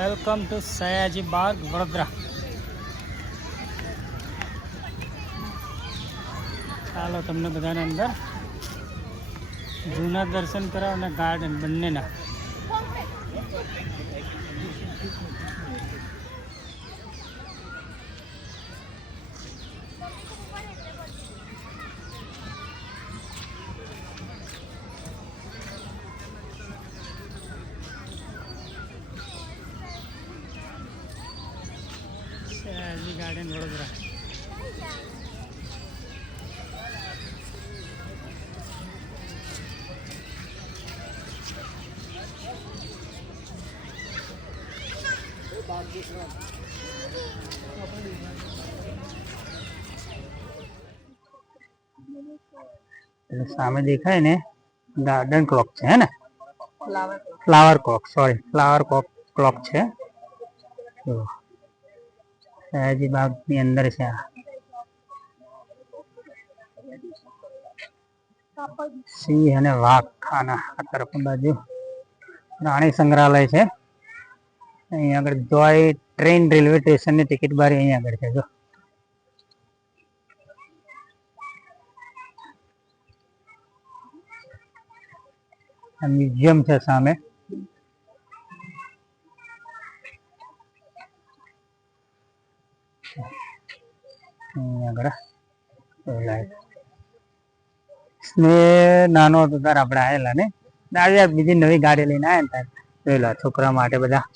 Welcome to Sayaji બાગ વડોદરા. ચાલો તમને બધાને અંદર જૂના દર્શન કરાવ અને ગાર્ડન બંનેના. સયાજી ગાર્ડન વડોદરા. સામે દેખાય ને ગાર્ડન ક્લોક છે હે ને, flower clock, sorry flower clock છે. સયાજી બાગ ની અંદર છે આ. સિંહ અને વાઘ ખાના આ તરફ બાજુ પ્રાણી સંગ્રહાલય છે. અહીંયા આગળ જોય ટ્રેન રેલવે સ્ટેશન ની ટિકિટ બારી અહીંયા આગળ છે. જો મ્યુઝિયમ છે સામે. નાનો હતો ત્યારે આપણે આવેલા ને આવ્યા, બીજી નવી ગાડી લઈને આવ્યા ને જોયેલા છોકરા માટે બધા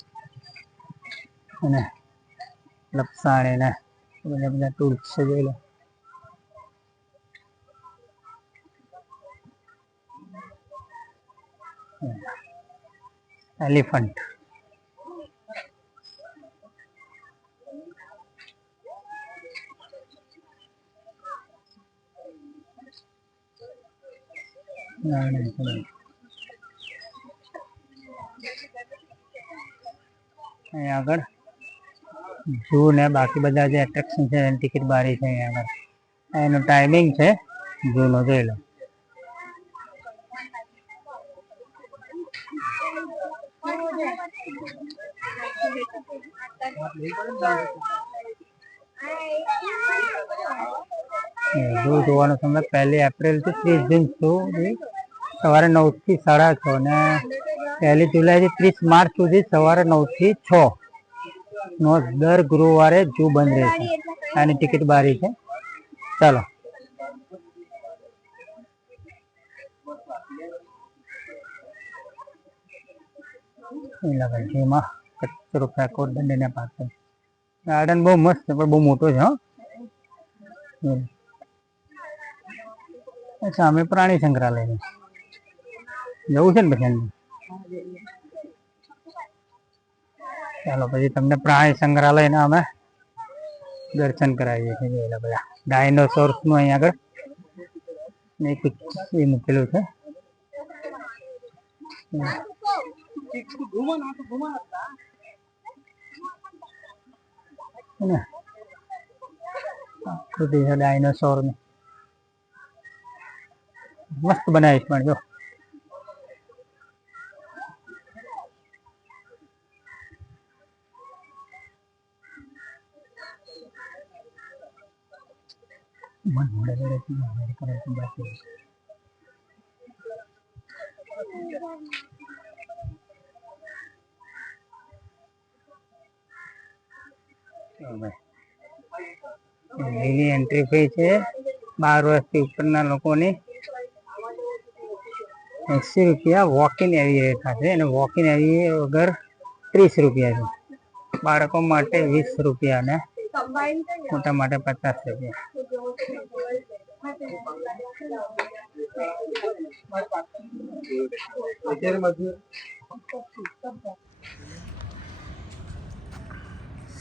અને લપસાણી ને બધા ટૂલ્સ છે. જોયેલા એલિફન્ટ. અહીંયા આગળ ઝૂ ને બાકી બધા જે એટ્રેક્શન છે એની ટિકિટ બારી છે. અહીંયા આગળ એનો ટાઈમિંગ છે ઝૂ નો. જોઈ લો ઝૂ જોવાનો સમય 1 એપ્રિલ થી 30 જૂન સુધી સવારે 9 થી 6:30 ને 1 જુલાઈ થી 30 માર્ચ સુધી સવારે 9 થી 6 નો દર ગુરુવારે ઝૂ બંધ રહે છે. આની ટિકિટ બારી છે. ચાલો જેમાં કચરો ફેંકો દંડને પાસે. ગાર્ડન બહુ મસ્ત છે પણ બહુ મોટો છે. સામે પ્રાણી સંગ્રહાલય છે. જવું છે ને પછી. ચાલો પછી તમને પ્રાણી સંગ્રહાલય ના અમે દર્શન કરાવીએ છીએ. જોયેલા બધા ડાયનોસોર્સ નું અહીંયા આગળ મૂકેલું છે. આકૃતિ છે ડાયનોસોર ની. મસ્ત બનાવીશ પણ જો એની એન્ટ્રી ફી છે 12 વર્ષથી ઉપરના લોકોની 80 રૂપિયા. વોક-ઇન એવી થશે અને વોક-ઇન એવી વગર 30 રૂપિયા છે. બાળકો માટે 20 રૂપિયા અને મોટા માટે 50 રૂપિયા.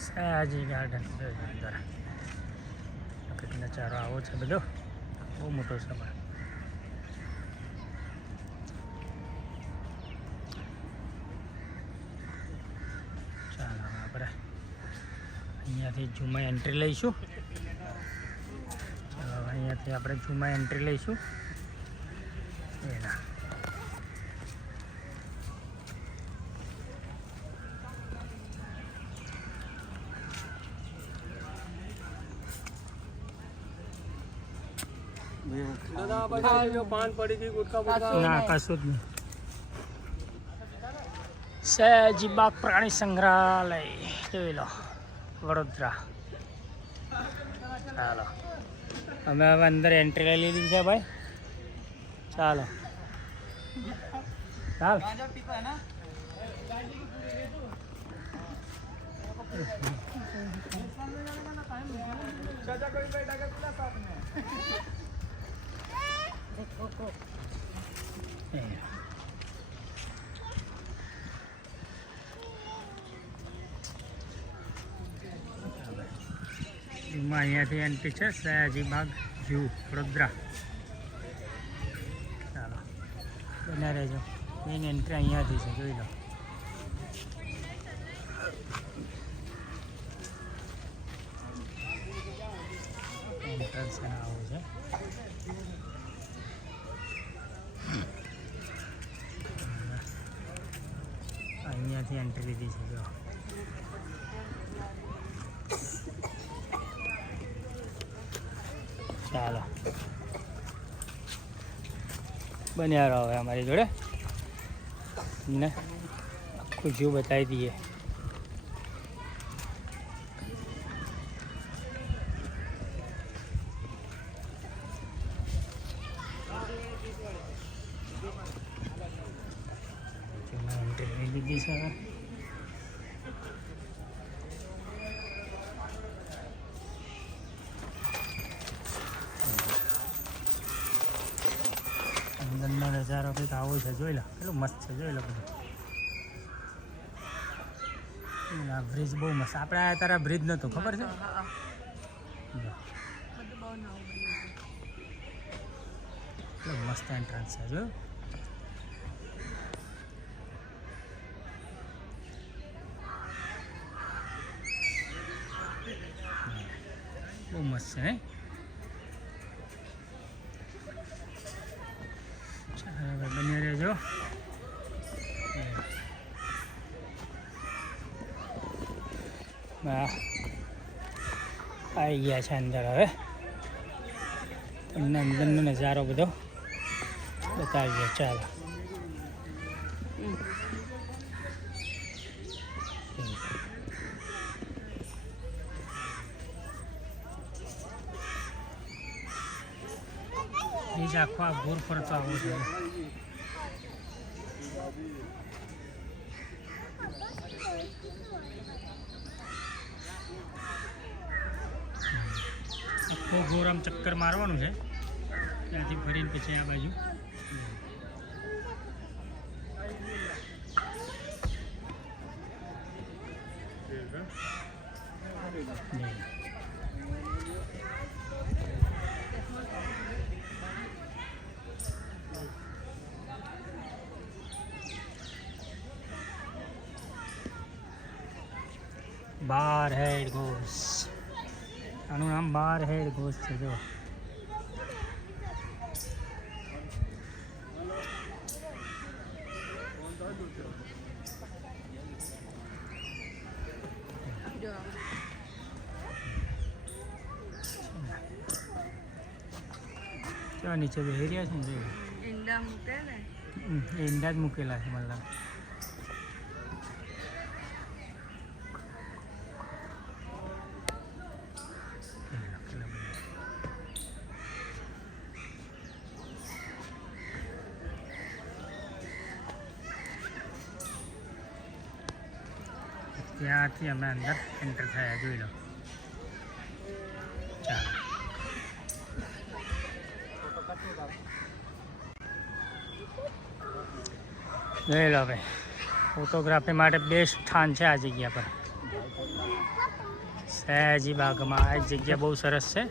સયાજી ગાર્ડન નજારો આવો છે બધો. બહુ મોટો છે. ચાલો આપણે અહીંયાથી ઝૂમાં એન્ટ્રી લઈશું. અહીંયાથી આપણે ઝૂમાં એન્ટ્રી લઈશું. ના કશું જ નહીં. સયાજીબાગ પ્રાણી સંગ્રહાલય જોઈ લો, વડોદરા. ચાલો અમે હવે અંદર એન્ટ્રી લઈ લીધી છે ભાઈ. ચાલો ચાલ. અહીંયાથી એન્ટ્રી છે સયાજીબાગ ઝૂ વડોદરા. ચાલો બના રહેજો. મેઇન એન્ટ્રી અહીંયાથી છે, જોઈ લો. એન્ટ્રન્સ આવું છે. અહીંયાથી એન્ટ્રી લીધી છે જો. ચાલો બન્યા રહો હવે અમારી જોડે, ને આખું ઝૂ બતાવી દઈએ. એન્ટ્રી લીધી છે. અંદરનો નજારો કંઈક આવો છે, જોઈ લો. કેટલું મસ્ત છે, જોઈ લો બધું. બ્રિજ બહુ મસ્ત. આપણે આ તારા બ્રિજ નહોતું, ખબર છે? કેટલું મસ્ત એન્ટ્રન્સ છે, જો. બહુ મસ્ત છે ને. ચાલો બની રહેજો. આવી ગયા છે અંદર. હવે તમને અંદરનો નજારો બધો બતાવીએ. ચાલો બીજ આખો આ ગોળ ફરતો આવો છે. આખો ગોળ આમ ચક્કર મારવાનું છે, ત્યાંથી ફરીને પછી આ બાજુ. બાર હેડ ઘોસ. આનું નામ બાર હેડ ઘોસ છે જો. ત્યાં નીચે બેસી રહ્યા છે ને, જોયું. ઈંડા મૂકેલા, ઈંડા જ મૂકેલા છે મને લાગે. ત્યાંથી અમે અંદર એન્ટર થયા, જોઈ લો. ચાલો જોઈ લો ભાઈ. ફોટોગ્રાફી માટે બેસ્ટ સ્થાન છે આ જગ્યા પર. સયાજીબાગમાં આ જગ્યા બહુ સરસ છે.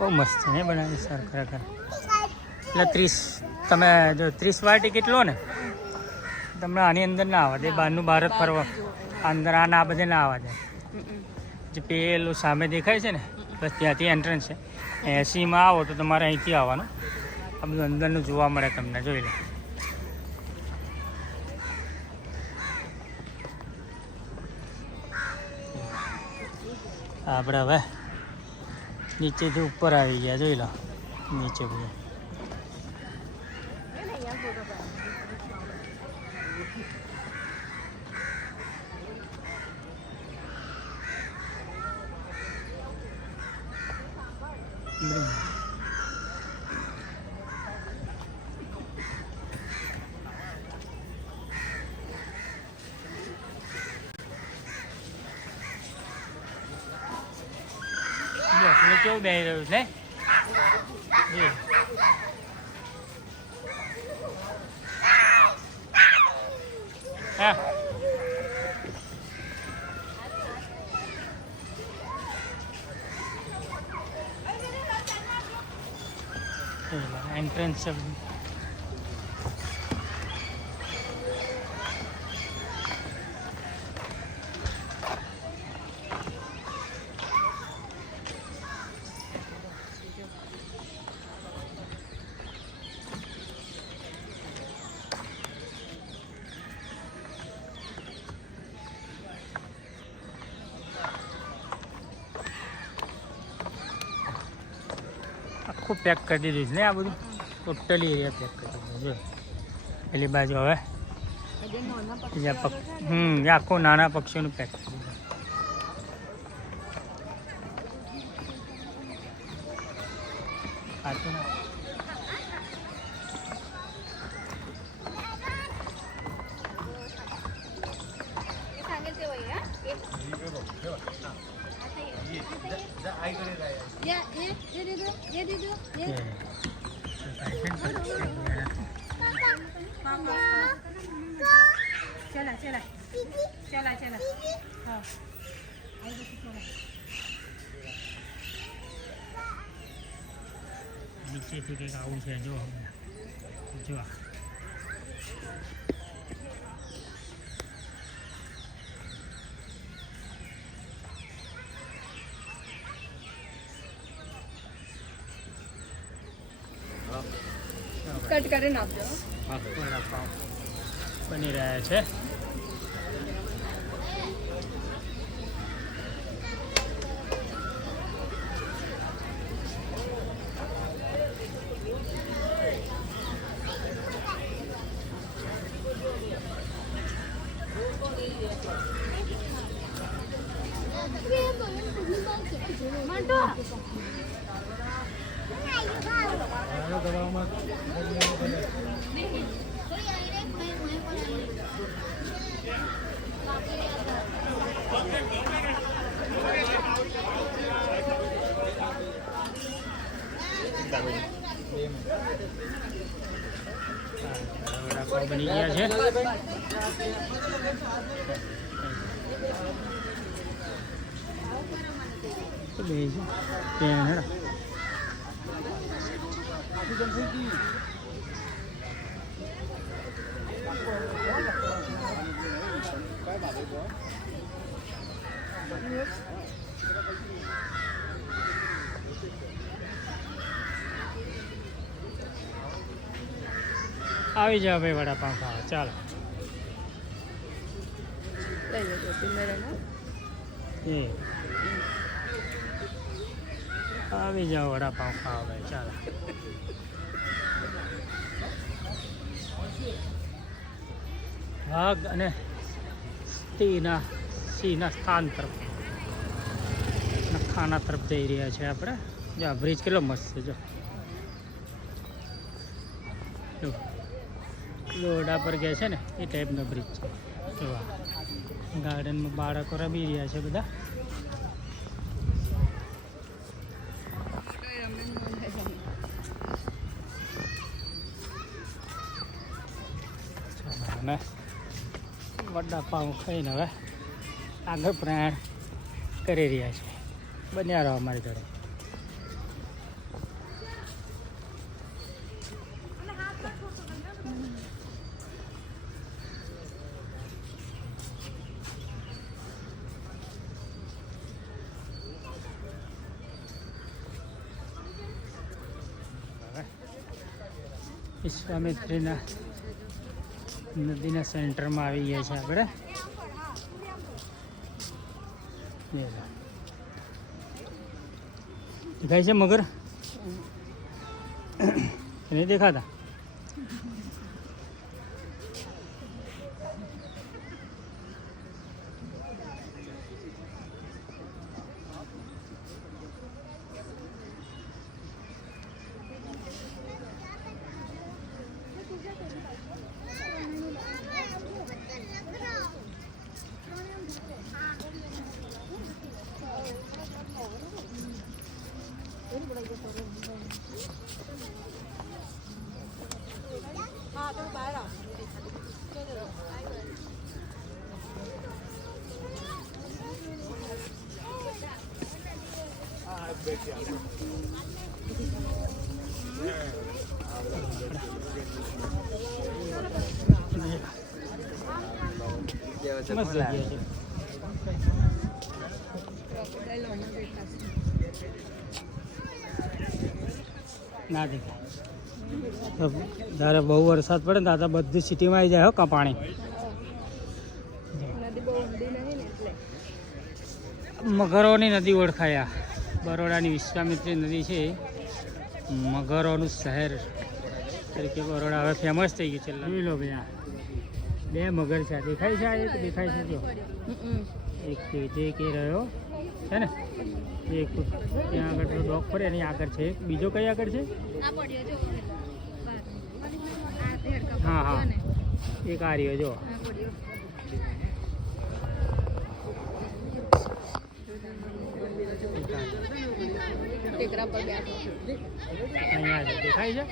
બહુ મસ્ત છે ને બનાવી સર ખરેખર. એટલે 30 તમે જો 30 વાળી ટિકિટ લો ને તમને આની અંદર ના આવવા દે, બહારનું બહાર જ ફરવા અંદર આ બધે ના આવવા દે. જે પેલું સામે દેખાય છે ને બસ ત્યાંથી એન્ટ્રન્સ છે. 80માં આવો તો તમારે અહીંથી આવવાનું. આ બધું અંદરનું જોવા મળે તમને, જોઈ લો. આપણે હવે નીચેથી ઉપર આવી ગયા, જોઈ લો નીચે બધું. કેવું બેહી રહ્યું છે હા. એન્ટ્રન્સ છે બધું. આખું પેક કરી દીધું છે ને આ બધું, ટોટલી એરિયા પેક કરી દીધું. જો પેલી બાજુ હવે આખું નાના પક્ષીઓનું પેક કરી દીધું. चला चला चला चला हाँ નીચેથી કંઈક આવું છે, જો જો कट કરીને આપજો. વડાપાવ બની રહ્યા છે. વડાપાવ બની ગયા છે. આવી જાઓ ભાઈ વડાપાવ ખાવા, ચાલો. લઈ લેજો પિંદરાના. આવી જાઓ વડાપાવ ખાવા ભાઈ, ચાલો. વાઘ અને સિંહના સ્થાન તરફ, નખાના તરફ જઈ રહ્યા છે આપણે. જો આ બ્રિજ કેટલો મસ્ત છે, જો લોડા પર ગયા છે ને એ ટાઈપનો બ્રિજ છે. જોવા ગાર્ડનમાં બાળકો રમી રહ્યા છે બધા. અને વડાપાવ ખાઈને હવે આગળ પ્રયાણ કરી રહ્યા છે. બન્યા રહો અમારી જોડે. વિશ્વામિત્રીના નદીના સેન્ટરમાં આવી ગયા છે આપણે. દેખાય છે મગર? નહીં દેખાતા? મસ્ત જગ્યા છે. ના દેખાય. તો જ્યારે બહુ વરસાદ પડે ને તો બધી સિટીમાં આવી જાય હો પાણી. મગરોની નદી ઓળખાયા. બરોડાની વિશ્વામિત્રી નદી છે મગરોનું શહેર તરીકે બરોડા હવે ફેમસ થઈ ગયું છે. જોઈ લો ભાઈ, બે મગર છે. દેખાય છે? આ એક દેખાય છે. જો એક જે કે રહ્યો છે ને, એક ત્યાં આગળ પેલો ડોગ પડે એની આગળ છે. બીજો કઈ આગળ છે? હા હા, એક આ રહ્યો. જો અહીંયા છે. દેખાય છે?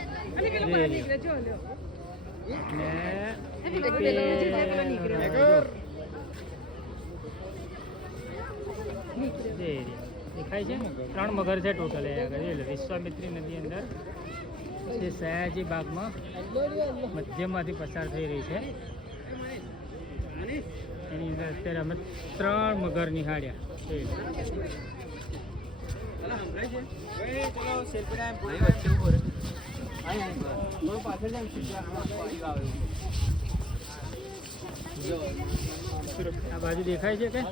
દેખાય છે? 3 મગર છે ટોટલ આગળ. વિશ્વામિત્રી નદી અંદર જે સયાજી બાગમાં મધ્યમાંથી પસાર થઈ રહી છે એની અંદર અત્યારે અમે 3 મગર નિહાળ્યા. આ બાજુ દેખાય છે કે?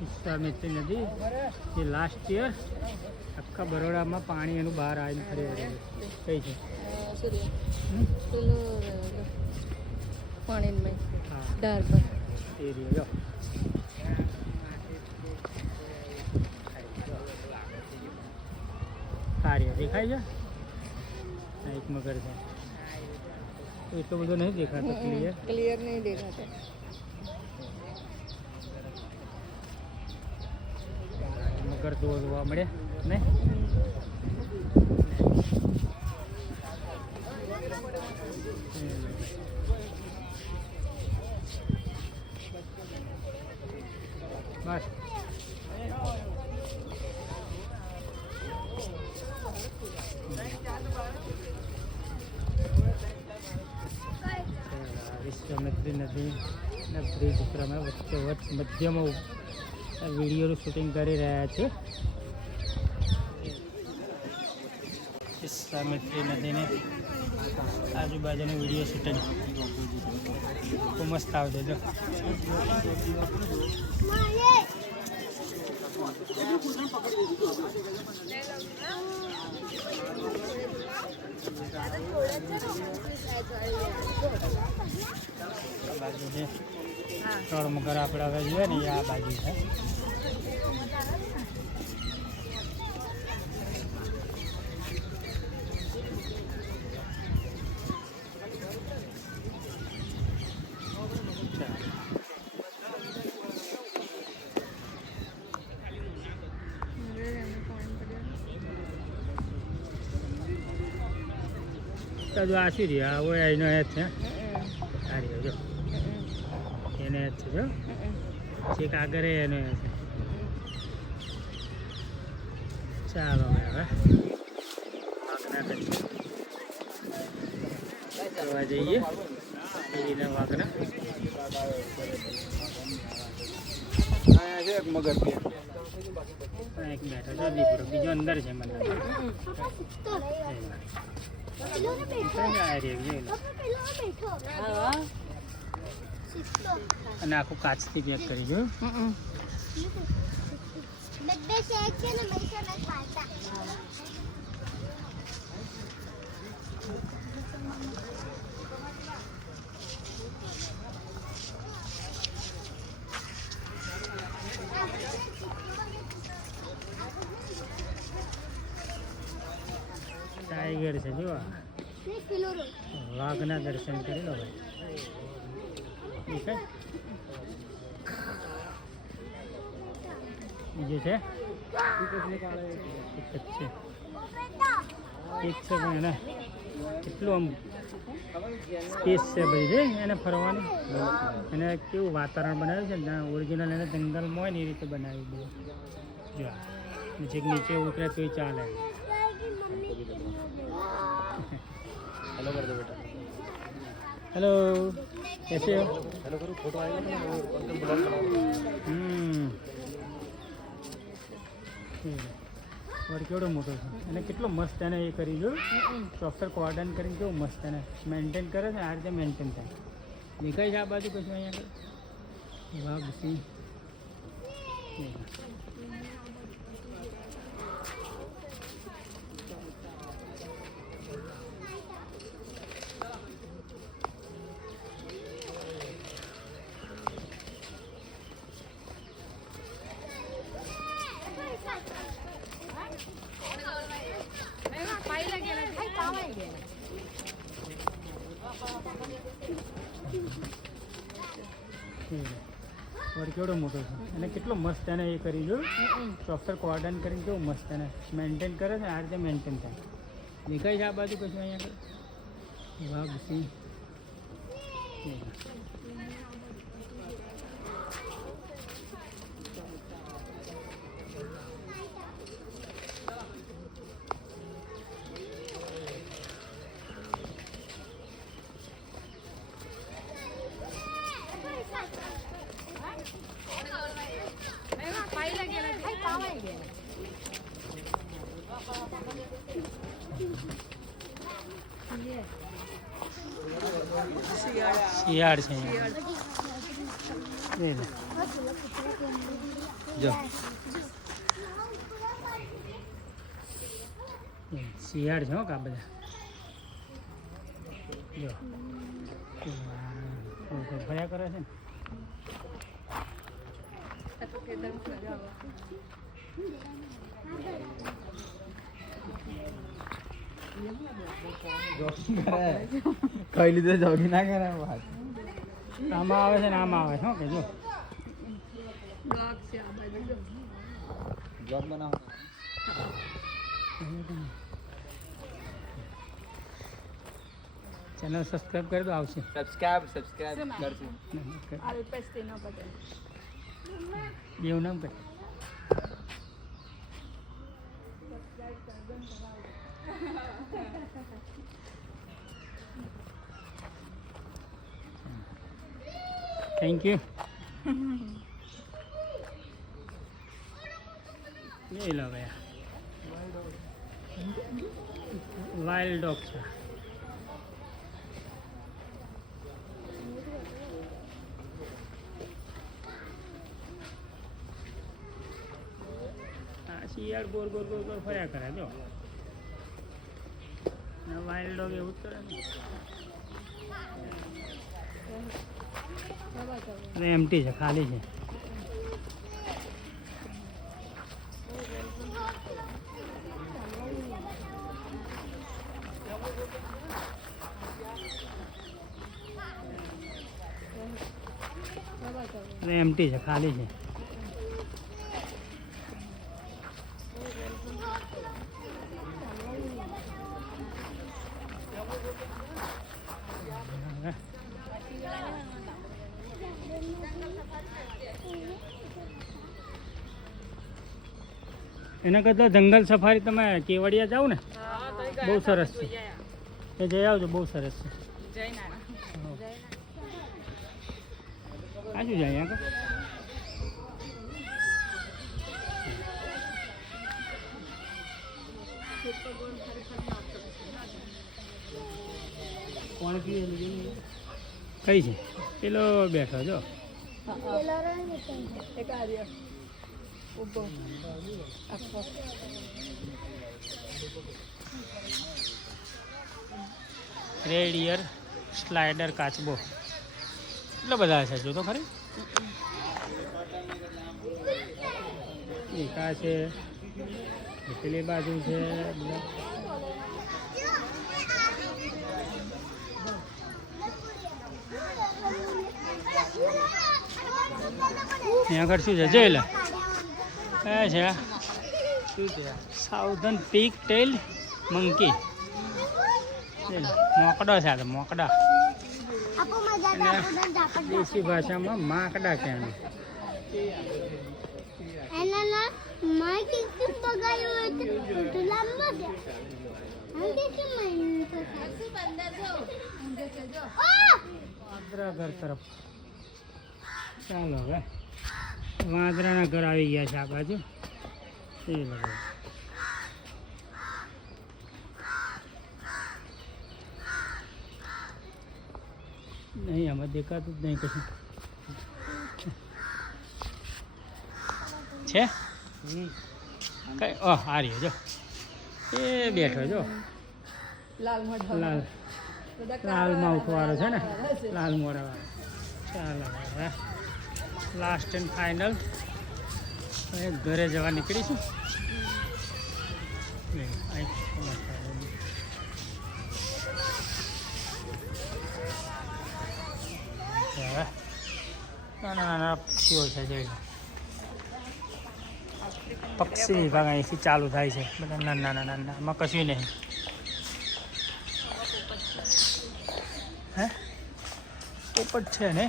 વિશ્વામિત્રી નદી જે લાસ્ટ યર આખા બરોડામાં પાણી એનું બહાર આવીને ફરી વળેલું. કઈ છે? કાર્ય દેખાય છે? એક મગર છે. એટલો બધો નહીં દેખાતો. ક્લિયર નહીં દેખાતો. મગર તો જોવા મળે ને. બસ વિશ્વામિત્રી નદીના બ્રિજ ઉપર અમે વચ્ચે મધ્યમાં વિડીયોનું શૂટિંગ કરી રહ્યા છે. વિશ્વામિત્રી નદીની આજુબાજુનું વિડીયો શૂટિંગ ખૂબ મસ્ત આવશે. જો બાજુ છે 3 મગર આપણે હવે જોઈએ ને, આ બાજુ છે. જો આસી રહ્યા હોય એનો જ છે. આ રહ્યો જો એને જ છે. જો છેક આગળ એનો છે. ચાલો હવે વાગના કરવા જઈએ. વાગના એક બેઠો છે દીકરો, બીજો અંદર છે મને. અને આખું કાચથી પેક કરી જો. ટાઈગર છે જો, વાઘના દર્શન કરી લો ભાઈ. ઠીક છે, બીજું છે એક જ છે. ઠીક છે પણ એને કેટલું આમ સ્પેસ છે ભાઈ રે એને ફરવાની. એને કેવું વાતાવરણ બનાવ્યું છે ને, ઓરિજિનલ એને જંગલમાં હોય ને એ રીતે બનાવી દે. જો નજીક નીચે ઉતરે તો ચાલે. हेलो कर दो बेटा. हेलो, कैसे हो? हेलो करो, फोटो आएगा ना वो अंकल ब्लॉग और केवड़ो मोटो છે અને કેટલો મસ્ત એને એ કરી જો પ્રોપર કોર્ડન કરીને કેવું મસ્ત એને મેન્ટેન કરે છે. આ રીતે મેન્ટેન થાય. દેખાય છે આ બાજુ કશું અહીંયા વાહ બસી. और केवड़ो मोटो છે અને કેટલો મસ્ત એને એ કરી જો પ્રોપર કોર્ડન કરીને કેવું મસ્ત એને મેન્ટેન કરે છે. આ રીતે મેન્ટેન થાય. દેખાય છે આ બાજુ કશું અહીંયા વાહ બસી. શિયાળ છે જો શિયાળ છે હો કા બધા જો ફર્યા કરે છે ને. ખાઈ લીધે જોગી ના કરે વાત. આમાં આવે છે ને આમાં આવે છે હો કે જો બ્લોગ બનાવો. ચેનલ સબસ્ક્રાઇબ કરી દો, આવશે. સબસ્ક્રાઇબ કરશું. એવું નામ કરે. Thank you. ये लो भैया, वाइल्ड डॉग છે. આ શિયાળ ગોર ગોર ગોર ગોર ફર્યા કરે જો. વાઇલ્ડ ડોગ એવું જ કરે ને. એમટી છે, ખાલી છે. એમટી છે, ખાલી છે. એના કરતાં જંગલ સફારી તમે કેવડિયા જાઓ ને બહુ સરસ છે. એ જઈ આવજો, બહુ સરસ છે. આજુ જાય આગળ કોણ કઈ છે પેલો બેઠો જો એક આર્ય ઊભો આખો રેડ ઇયર સ્લાઇડર કાચબો એટલા બધા છે જો તો ખરી એકા છે પેલી બાજુ છે બધા. અહીંયા આગળ શું છે જોઈ લે એ છે શું છે સાઉથર્ન પીક ટેલ મંકી મોકડો છે આ તો મોકડા દેશી ભાષામાં માકડા કહેવાય વાંદરા ઘર તરફ ચાલો હવે વાંદરાના ઘર આવી ગયા છે આ બાજુ એ લગાવ નહીં આમાં દેખાતું જ નહીં કશું છે કઈ ઓહ આ રહ્યો જો એ બેઠો જો લાલ મઢ લાલ લાલ માઉથવાળો છે ને લાલ મોરાવાળો ચાલો હવે લાસ્ટ એન્ડ ફાઇનલ હવે ઘરે જવા નીકળીશું હવે નાના નાના પક્ષીઓ છે જોઈ લો પક્ષી વિભાગ અહીંથી ચાલુ થાય છે બધા નાના નાના નાના આમાં કશું નહીં હે પોપટ છે ને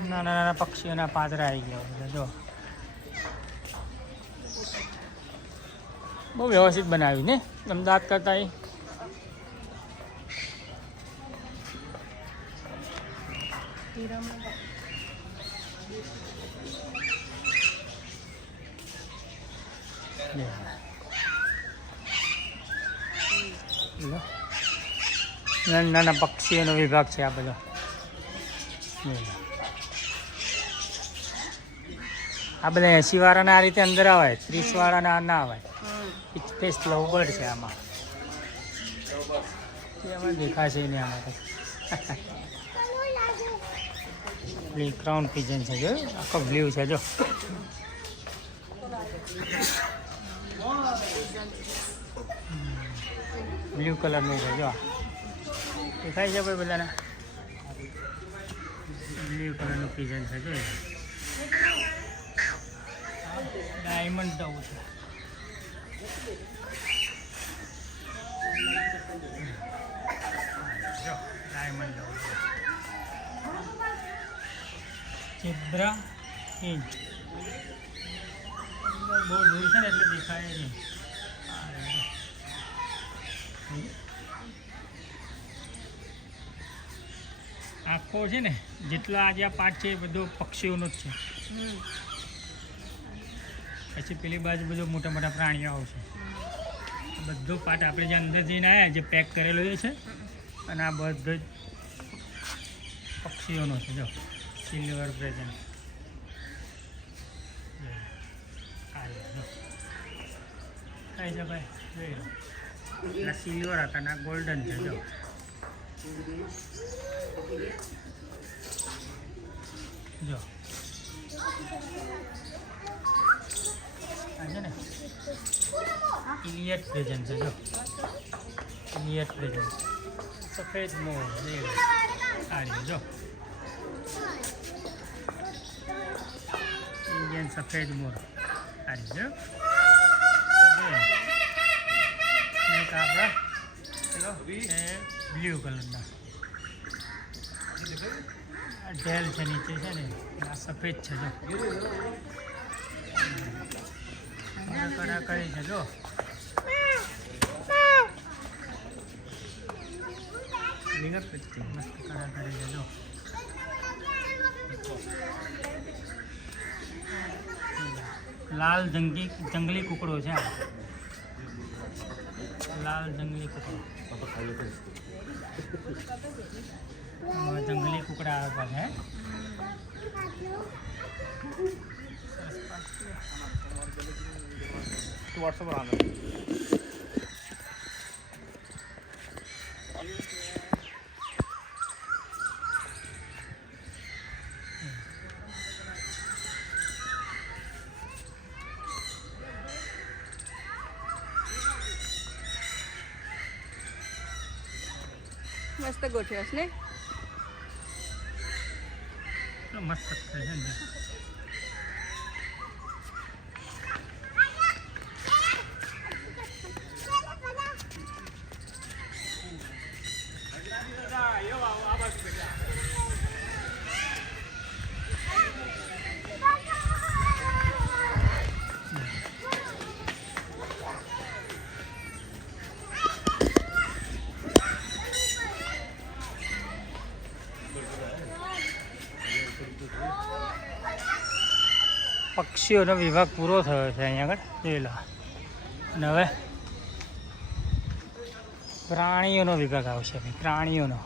નાના નાના પક્ષીઓના પાંદડા આવી ગયા બધા જો બહુ વ્યવસ્થિત બનાવ્યું ને અમદાવાદ કરતા અહીં નાના નાના પક્ષીઓનો વિભાગ છે આ બધો આ બધા 80 વાળાના આ રીતે અંદર આવાય 30 વાળાના ના આવાય સ્પેસ લવબર્ડ છે આમાં એમાં દેખાશે નહીં આમાં તો ક્રાઉન પિજન છે જો આખો બ્લુ છે જો બ્લુ કલરનું છે જો દેખાય છે કોઈ બધાને બ્લુ કલરનું પિજન છે જો ડાયમંડ ડવ છે જો ડાયમંડ ડવ ચિબ્રા હિંચ બહુ દૂર છે ને એટલે દેખાય નહીં આખો છે ને જેટલો આજે આ પાઠ છે એ બધો પક્ષીઓનો જ છે પછી પેલી બાજુ બધો મોટા મોટા પ્રાણીઓ આવશે બધો પાઠ આપણે જે અંદર જઈને આવ્યા જે પેક કરેલો છે અને આ બધો જ પક્ષીઓનો છે જો સિલ્વર પ્રેઝન્ટ ખાઈ છે ભાઈ જોઈ લો આ સિલ્વર હતા ને આ ગોલ્ડન છે જો જો આ છે ને ઇલિયટ પ્રેઝન્ટ છે જો ઇલિયટ પ્રેઝન્ટ સફેદ મોર આ રહ્યો જો ઇન્ડિયન સફેદ મોર આ રહ્યો એક આપણા ચલો એ બ્લુ કલરના ઢેલ છે નીચે છે ને આ સફેદ છે જો કડા કરી છે જો મસ્ત કડા કરી છે જો લાલ જંગલી કુકડો છે આ. લાલ જંગલી કુકડો. જંગલી કુકડા આવે છે. व्हाट्सएप पर आना મસ્ત ગોઠવ્યો છે ને. મસ્ત છે ને. પક્ષીઓનો વિભાગ પૂરો થયો છે અહીંયા આગળ જોઈ લો. અને હવે પ્રાણીઓનો વિભાગ આવશે ભાઈ, પ્રાણીઓનો.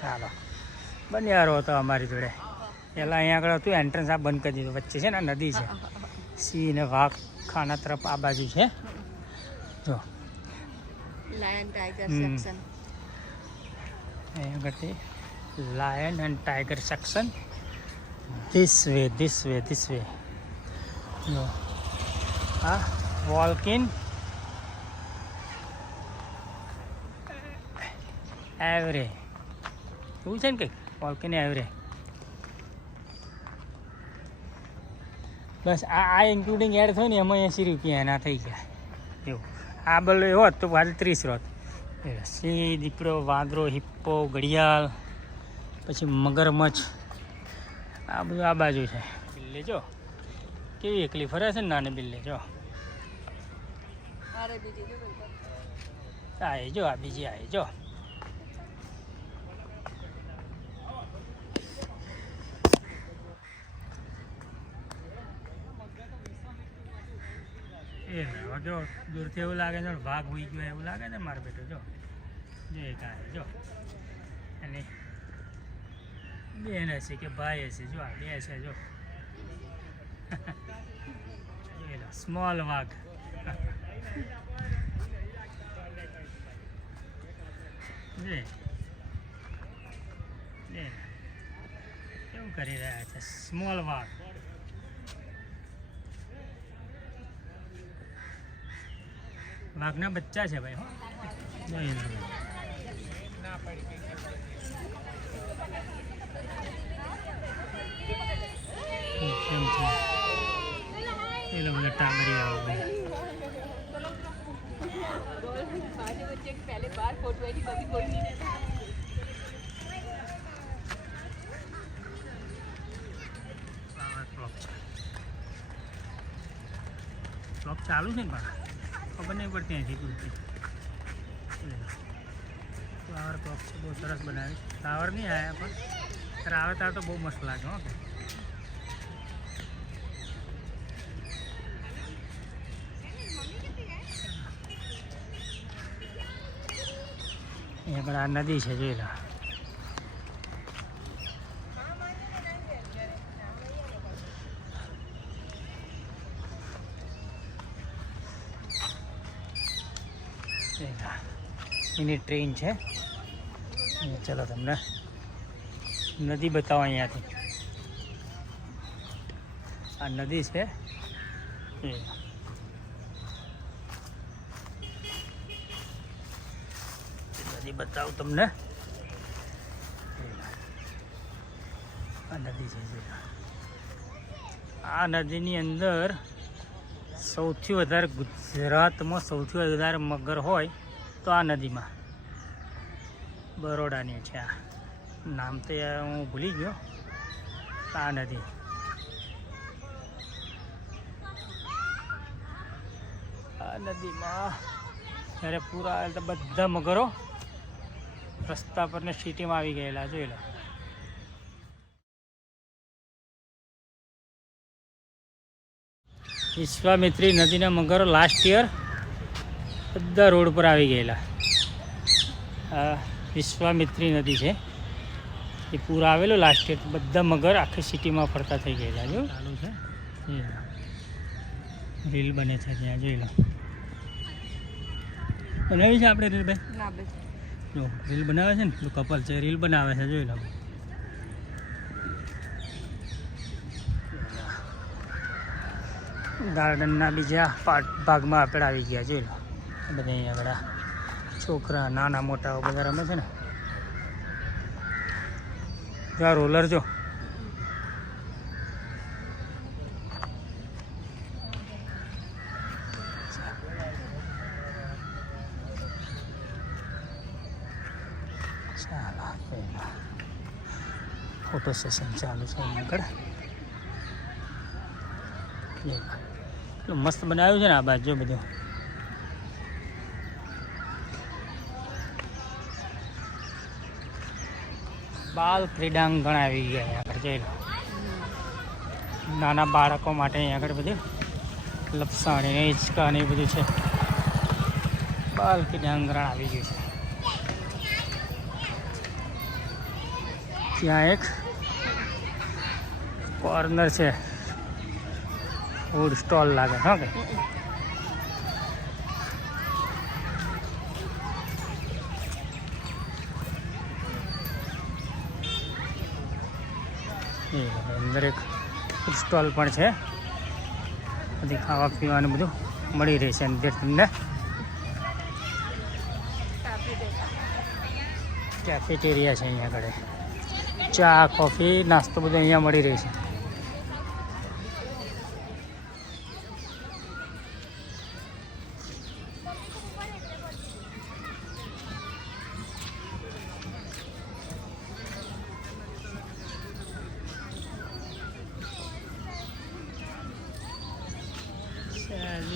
ચાલો બન્યા રહો તો અમારી જોડે. પહેલાં અહીંયા આગળ હતું એન્ટ્રન્સ, આ બંધ કરી દીધું. વચ્ચે છે ને નદી છે, સિંહ ને વાઘ ખાના તરફ આ બાજુ છે. જો લાયન ટાઈગર હમ. સેક્શન. અહીંયા આગળથી lion and tiger section. This way. જો આ વોલ્કિન એવરે એવું છે ને કંઈક, વોલ્કિન એવરે. બસ આ ઇન્ક્લુડિંગ એડ થયું ને એમાં 80 રૂપિયા એના થઈ ગયા એવું. આ બલ્લો એવો હોત તો ખાલી 30 હોત. સિંહ, દીપડો, વાંદરો, હિપ્પો, ઘડિયાળ, પછી મગરમચ્છ, આ બધું આ બાજુ છે. બિલ્લી જો કેવી એકલી ફરે છે ને નાની બિલ્લી. જો અરે બીજી જો બિલકુલ. આ એ જો, આ બીજી આ એ જો. એ જો દૂરથી એવું લાગે છે ભાગ હોઈ ગયો એવું લાગે છે મારો બેટો. જો જો એક આ જો, અને બેન હશે કે ભાઈ હશે. જો આ બે છે. જો સ્મોલ વાઘ. કેવું કરી રહ્યા છે સ્મોલ વાઘ. વાઘના બચ્ચા છે ભાઈ. જોઈ લો. કેમ છે એ લોકો બધા ટામરી આવો ભાઈ. माझे बच्चे पहले बार फोटो आई थी, कभी कोई नहीं रहता. ક્લોક ચાલુ છે ને પણ ખબર નહીં પડતી અહીંથી પૂરતી. ફ્લાવર ક્લોક છે, બહુ સરસ બનાવી. ફ્લાવર નહીં આવ્યા પણ ત્યારે આવે ત્યારે તો બહુ મસ્ત લાગે. હો કે અહીંયા આગળ આ નદી છે જોઈ લો. એની ટ્રેન છે. ચલો તમને નદી બતાવો અહીંયાથી. આ નદી છે. નદી બતાવું તમને. આ નદી છે. આ નદીની અંદર સૌથી વધારે ગુજરાતમાં સૌથી વધારે મગર હોય તો આ નદીમાં. બરોડાની છે આ. નામ તો હું ભૂલી ગયો. આ નદી નદીમાં જ્યારે પૂરા આવે તો બધા મગરો રસ્તા પર ને સિટીમાં આવી ગયેલા. જોઈ લો. વિશ્વામિત્રી નદીના મગરો લાસ્ટ યર બધા રોડ પર આવી ગયેલા. આ વિશ્વામિત્રી નદી છે, એ પૂર આવેલો લાસ્ટ યર, બધા મગર આખી સિટીમાં ફરતા થઈ ગયેલા. જો ચાલુ છે, રીલ બને છે ત્યાં, જોઈ લો. બનાવી છે આપણે રીલ ભાઈ? ના બસ જો રીલ બનાવે છે ને, પેલું કપલ છે, રીલ બનાવે છે, જોઈ લો. ગાર્ડનના બીજા ભાગમાં આપણે આવી ગયા, જોઈ લો. બધા અહીંયા આગળ છોકરા નાના મોટા બધા રમે છે ને. જો આ રોલર જો, ચાલો ફોટો સેશન ચાલુ છે અહીંયા આગળ. મસ્ત બનાવ્યું છે ને આ બાજુ બધું. બાલ ક્રીડાંગણ આવી ગયા અહીંયા આગળ, જોઈ લો. નાના બાળકો માટે અહીંયા આગળ બધું લપસાણી ને હિંચકા ને એ બધું છે. બાલ ક્રીડાંગણ આવી ગયું છે. ત્યાં એક કોર્નર છે, ફૂડ સ્ટોલ લાગે હા કે. અંદર એક ફૂડ સ્ટોલ પણ છે, બધી ખાવા પીવાનું બધું મળી રહેશે અંદર તમને. કેફેટેરિયા છે અહીંયા આગળ, ચા કોફી નાસ્તો બધો અહીંયા મળી રહે છે.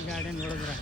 ગાર્ડન વડોદરા.